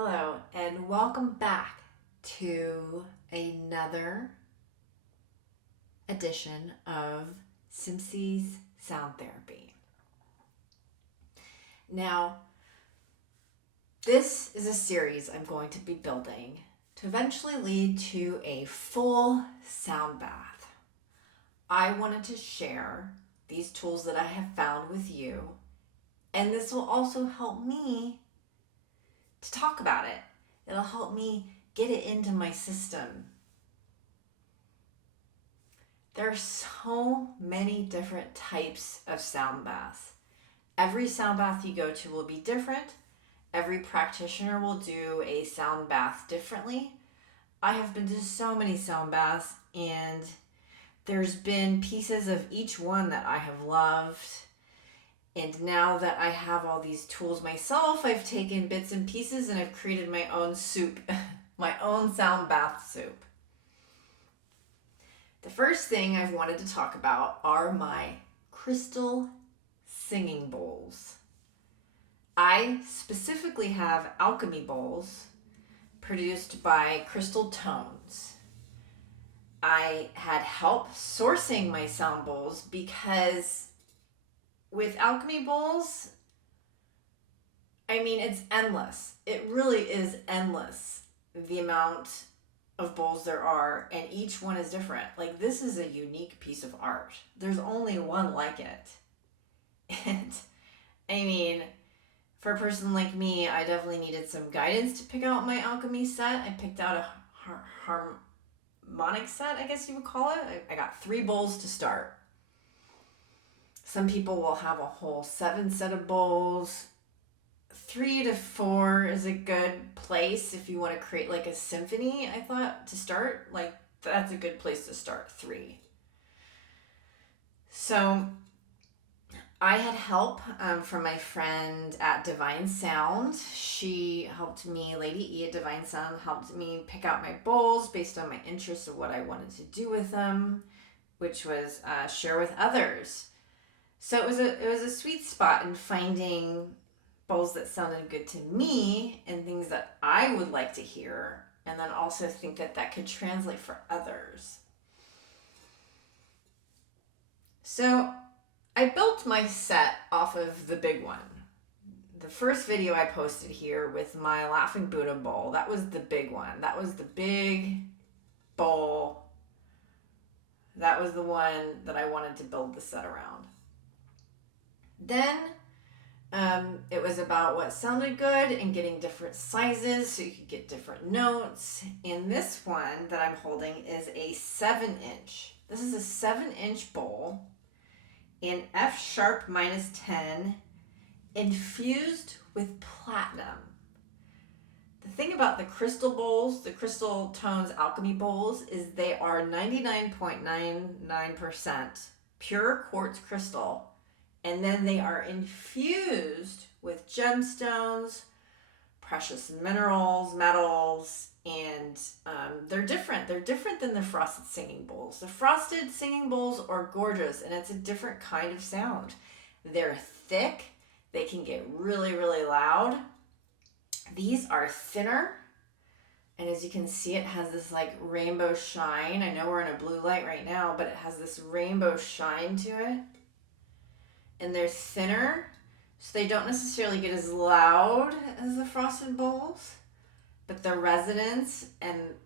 Hello, and welcome back to another edition of Cimcie's Sound Therapy. Now, this is a series I'm going to be building to eventually lead to a full sound bath. I wanted to share these tools that I have found with you, and this will also help me to talk about it. It'll help me get it into my system. There are so many different types of sound baths. Every sound bath you go to will be different. Every practitioner will do a sound bath differently. I have been to so many sound baths, and there's been pieces of each one that I have loved. And now that I have all these tools myself, I've taken bits and pieces and I've created my own soup, my own sound bath soup. The first thing I've wanted to talk about are my crystal singing bowls. I specifically have Alchemy bowls produced by Crystal Tones. I had help sourcing my sound bowls because with Alchemy bowls, it's endless. It really is endless, the amount of bowls there are, and each one is different. Like, this is a unique piece of art. There's only one like it. And for a person like me, I definitely needed some guidance to pick out my Alchemy set. I picked out a harmonic set, I guess you would call it. I got 3 bowls to start. Some people will have a whole 7 set of bowls. 3 to 4 is a good place if you want to create like a symphony, I thought, to start. Like, that's a good place to start, 3. So I had help from my friend at Divine Sound. She helped me, Lady E at Divine Sound, helped me pick out my bowls based on my interests of what I wanted to do with them, which was share with others. So it was a sweet spot in finding bowls that sounded good to me and things that I would like to hear, and then also think that could translate for others. So I built my set off of the big one. The first video I posted here with my Laughing Buddha bowl, that was the big one. That was the big bowl. That was the one that I wanted to build the set around. Then it was about what sounded good and getting different sizes so you could get different notes. And this one that I'm holding is a 7-inch. This is a 7-inch bowl in F sharp -10, infused with platinum. The thing about the crystal bowls, the Crystal Tones Alchemy bowls, is they are 99.99% pure quartz crystal. And then they are infused with gemstones, precious minerals, metals, and they're different. They're different than the frosted singing bowls. The frosted singing bowls are gorgeous, and it's a different kind of sound. They're thick. They can get really, really loud. These are thinner. And as you can see, it has this like rainbow shine. I know we're in a blue light right now, but it has this rainbow shine to it. And they're thinner, so they don't necessarily get as loud as the frosted bowls, but the resonance, and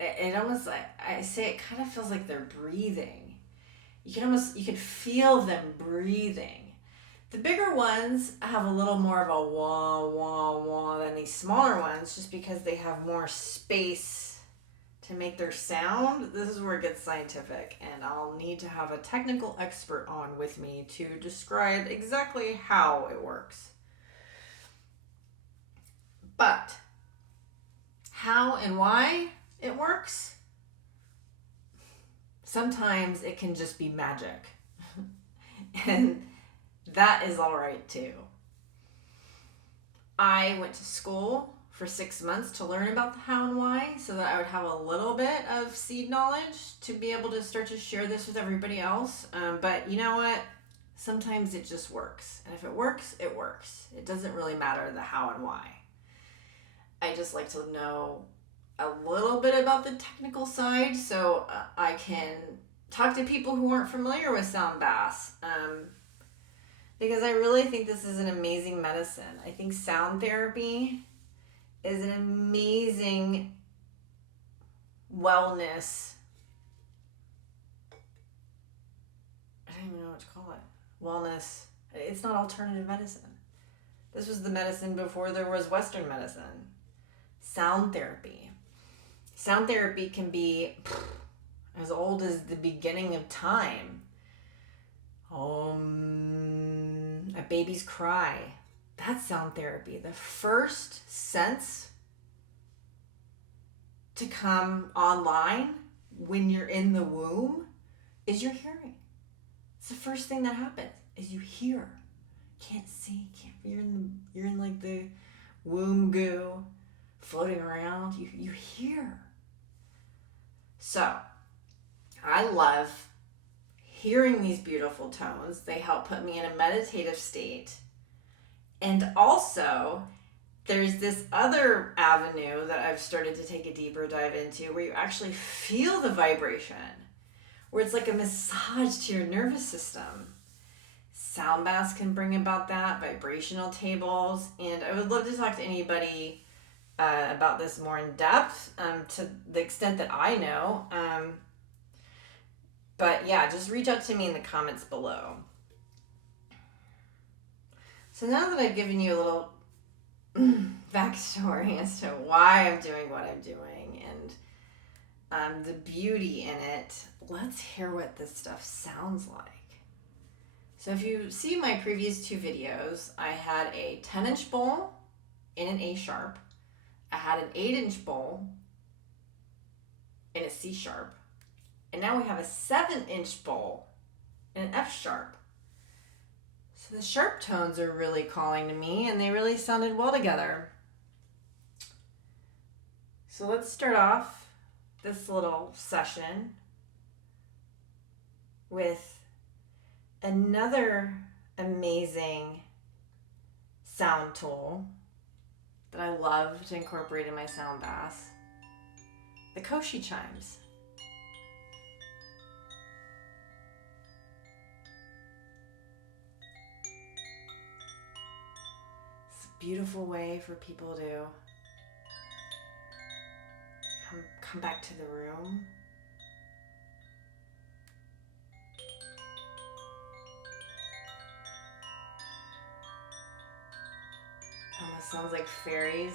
it almost, I say, it kind of feels like they're breathing. You could feel them breathing. The bigger ones have a little more of a wah, wah, wah than these smaller ones, just because they have more space to make their sound. This is where it gets scientific, and I'll need to have a technical expert on with me to describe exactly how it works. But how and why it works, sometimes it can just be magic. And that is all right too. I went to school for 6 months to learn about the how and why, so that I would have a little bit of seed knowledge to be able to start to share this with everybody else. But you know what? Sometimes it just works. And if it works, it works. It doesn't really matter the how and why. I just like to know a little bit about the technical side so I can talk to people who aren't familiar with sound baths. Because I really think this is an amazing medicine. I think sound therapy is an amazing wellness. I don't even know what to call it. Wellness. It's not alternative medicine. This was the medicine before there was Western medicine. Sound therapy. Sound therapy can be as old as the beginning of time. A baby's cry. That's sound therapy. The first sense to come online when you're in the womb is your hearing. It's the first thing that happens is you hear. Can't see, you're in like the womb goo floating around. You hear. So I love hearing these beautiful tones. They help put me in a meditative state. And also, there's this other avenue that I've started to take a deeper dive into where you actually feel the vibration, where it's like a massage to your nervous system. Sound baths can bring about that, vibrational tables, and I would love to talk to anybody about this more in depth to the extent that I know. But yeah, just reach out to me in the comments below. So now that I've given you a little backstory as to why I'm doing what I'm doing and the beauty in it, let's hear what this stuff sounds like. So if you see my previous two videos, I had a 10-inch bowl in an A sharp. I had an 8-inch bowl in a C sharp. And now we have a 7-inch bowl in an F sharp. So the sharp tones are really calling to me, and they really sounded well together. So let's start off this little session with another amazing sound tool that I love to incorporate in my sound baths, the Koshi chimes. It's a beautiful way for people to come back to the room. Almost sounds like fairies.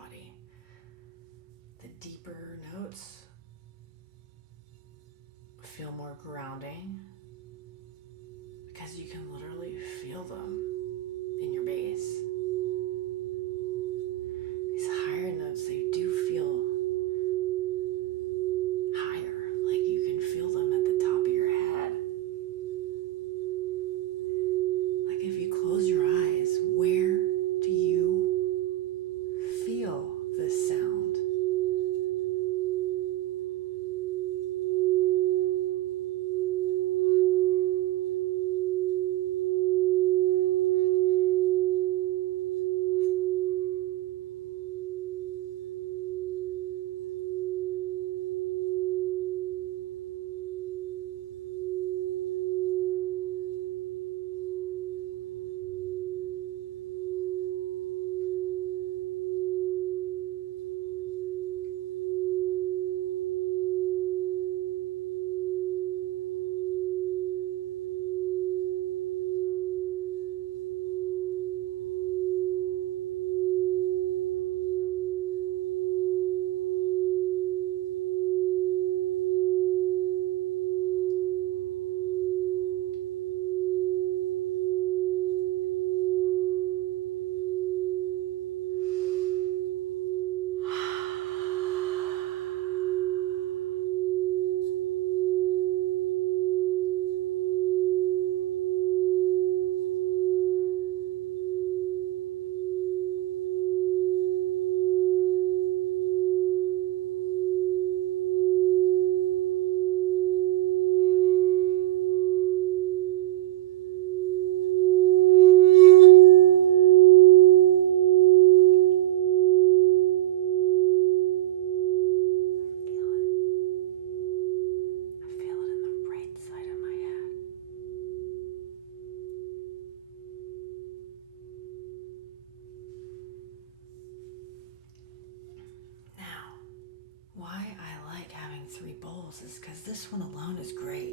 body. The deeper notes feel more grounding because you can literally feel them in your base. These higher notes, they do feel higher, like you can feel them at the top of your head. Like if you close your eyes, where do you feel this sound? Why I like having 3 bowls is because this one alone is great.